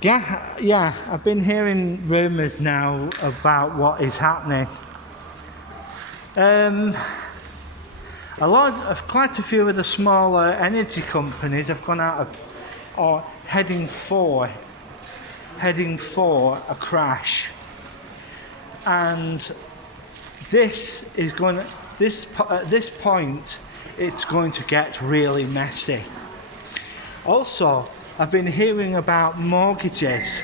Yeah, I've been hearing rumours now about what is happening. Um, quite a few of the smaller energy companies have gone out of, or heading for a crash, and this is going to, at this point, it's going to get really messy. Also, I've been hearing about mortgages.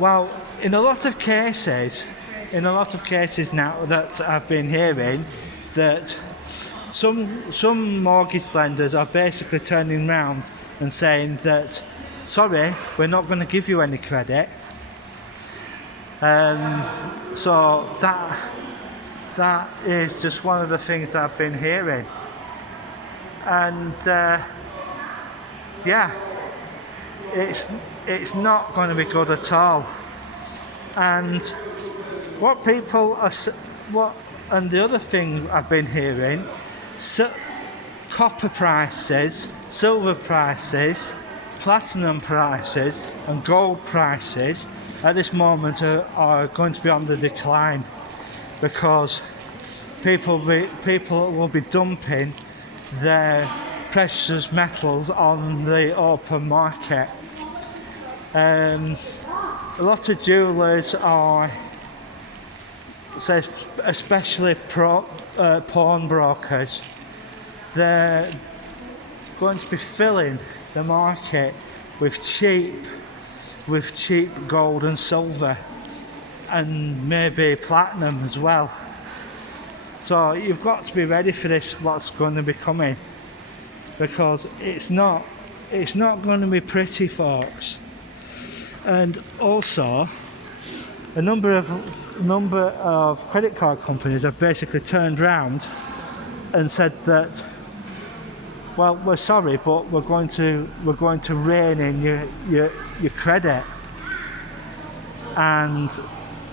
Well, in a lot of cases now that I've been hearing, that some mortgage lenders are basically turning around and saying that, sorry, we're not going to give you any credit. So that is just one of the things that I've been hearing. And yeah, it's not going to be good at all. And and the other thing I've been hearing, copper prices, silver prices, platinum prices and gold prices at this moment are going to be on the decline, because people will be dumping their precious metals on the open market. A lot of jewellers are, especially pawnbrokers, they're going to be filling the market with cheap gold and silver, and maybe platinum as well. So you've got to be ready for this, what's going to be coming, because it's not going to be pretty, folks. And also, a number of credit card companies have basically turned around and said that, well, we're sorry, but we're going to rein in your credit, and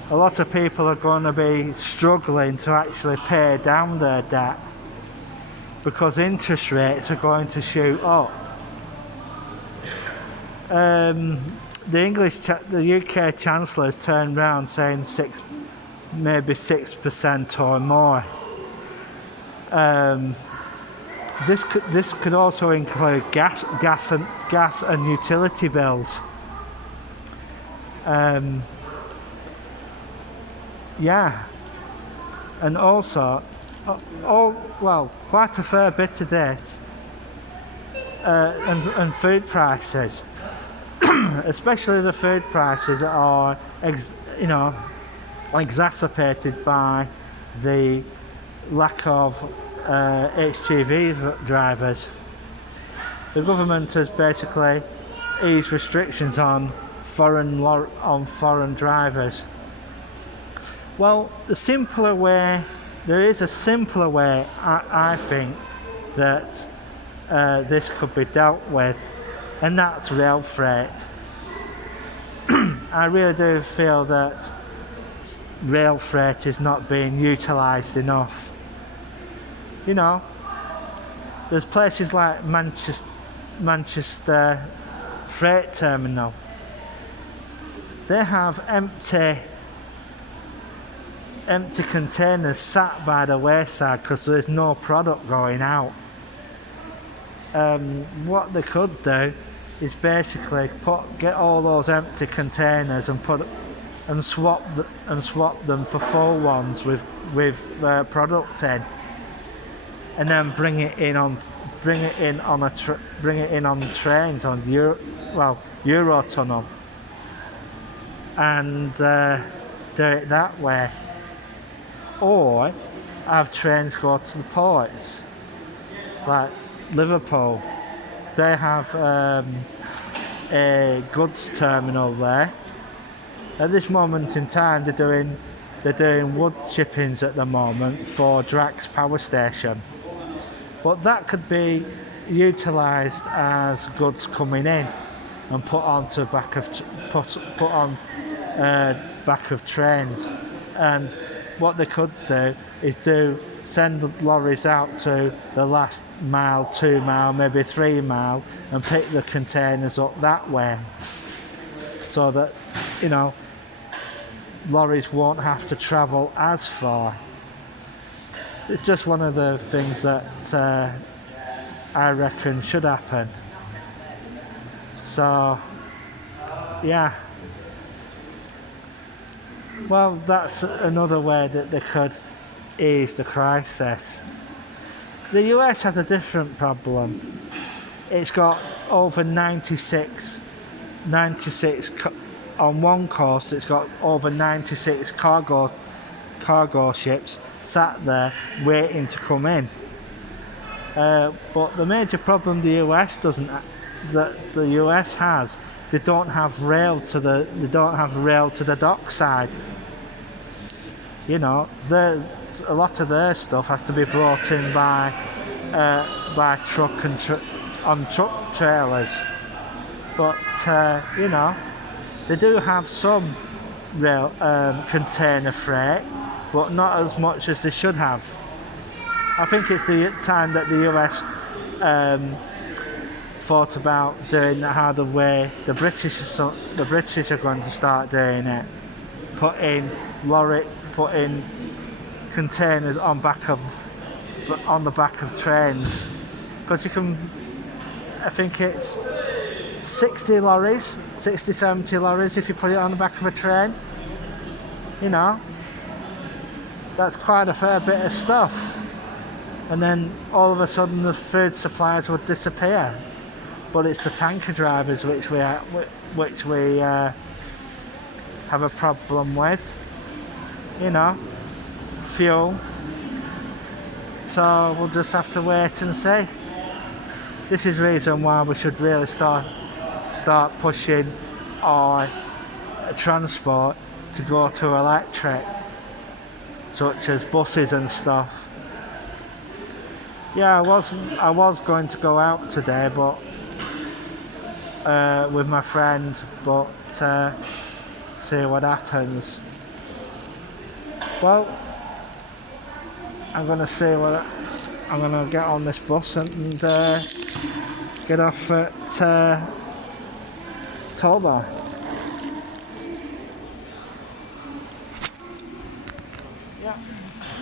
a lot of people are going to be struggling to actually pay down their debt because interest rates are going to shoot up. The UK Chancellor has turned around saying maybe 6% or more. This could also include gas and utility bills. Yeah, and also, quite a fair bit of this, and food prices. Especially the food prices are, exacerbated by the lack of HGV drivers. The government has basically eased restrictions on foreign drivers. Well, there is a simpler way, I think, that this could be dealt with, and that's rail freight. I really do feel that rail freight is not being utilised enough. There's places like Manchester Freight Terminal. They have empty containers sat by the wayside because there's no product going out. What they could do is basically get all those empty containers and swap them for full ones with product in, and then bring it in on trains on Eurotunnel, and do it that way, or have trains go to the ports like Liverpool. They have a goods terminal there. At this moment in time, they're doing wood chippings at the moment for Drax Power Station, but that could be utilised as goods coming in and put on back of trains. And what they could do is send the lorries out to the last mile, 2 mile, maybe 3 mile, and pick the containers up that way. so that, you know, lorries won't have to travel as far. It's just one of the things that I reckon should happen. So, yeah. Well, that's another way that they could ease the crisis. The US has a different problem. It's got over 96 on one coast. It's got over 96 cargo ships sat there waiting to come in. But the major problem the US has, they don't have rail to the dockside. You know, a lot of their stuff has to be brought in by truck on truck trailers. But you know, they do have some rail container freight, but not as much as they should have. I think it's the time that the US thought about doing it how the way the British are going to start doing it, putting containers on the back of trains, because you can, I think it's 60 lorries, 70 lorries if you put it on the back of a train. You know, that's quite a fair bit of stuff. And then all of a sudden the food supplies would disappear. But it's the tanker drivers which we have a problem with. You know, fuel. So we'll just have to wait and see. This is the reason why we should really start pushing our transport to go to electric, such as buses and stuff. Yeah, I was going to go out today, but with my friend, but see what happens. Well, I'm gonna get on this bus and get off at Toba.